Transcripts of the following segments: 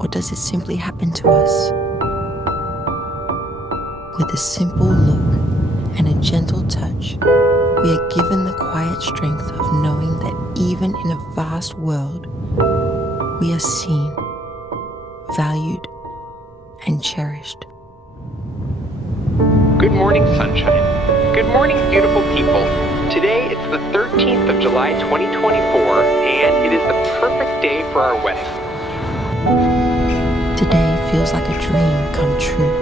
or does it simply happen to us? With a simple look and a gentle touch, we are given the quiet strength of knowing that even in a vast world, we are seen, valued, and cherished. Good morning, sunshine. Good morning, beautiful people. Today it's the 13th of July, 2024, and it is the perfect day for our wedding. Today feels like a dream come true.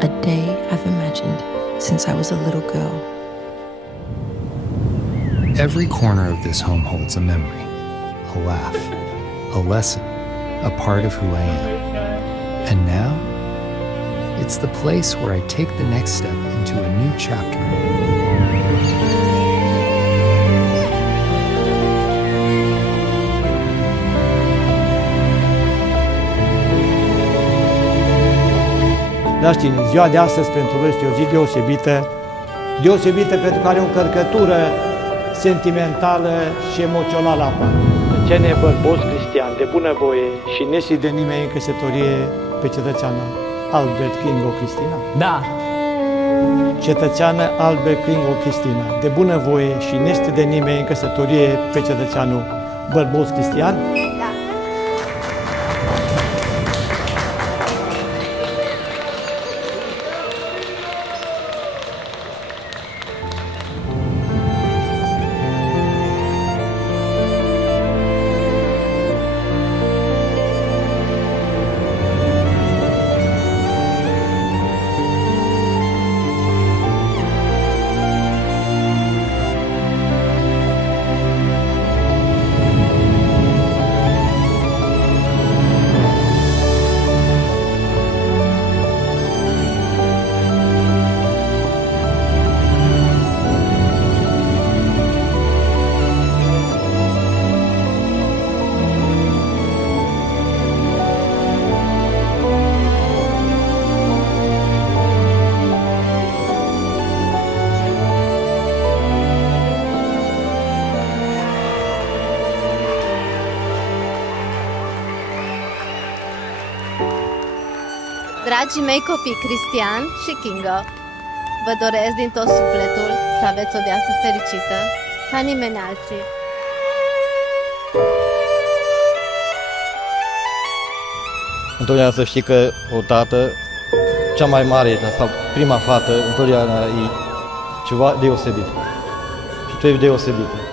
A day I've imagined since I was a little girl. Every corner of this home holds a memory, a laugh, a lesson, a part of who I am. And now, it's the place where I take the next step into a new chapter. Dragi tineri, ziua de astăzi pentru voi este o zi deosebită pentru că are o încărcătură sentimentală și emoțională aparte. Cene bărboți cristiani de bunăvoie și nesi de nimeni în căsătorie pe cetățeană Albert Kingo Cristina. Da. Cetățeană Albert Kingo Cristina, de bunăvoie și neste de nimeni în căsătorie pe cetățeanul bărboți cristian. Da. Dragii mei copii Cristian și Kingo, vă doresc din tot sufletul să aveți o viață fericită ca nimeni alții. Întotdeauna să știi că o tată, cea mai mare sau prima fată, întotdeauna e ceva deosebit. Și tu ești deosebită.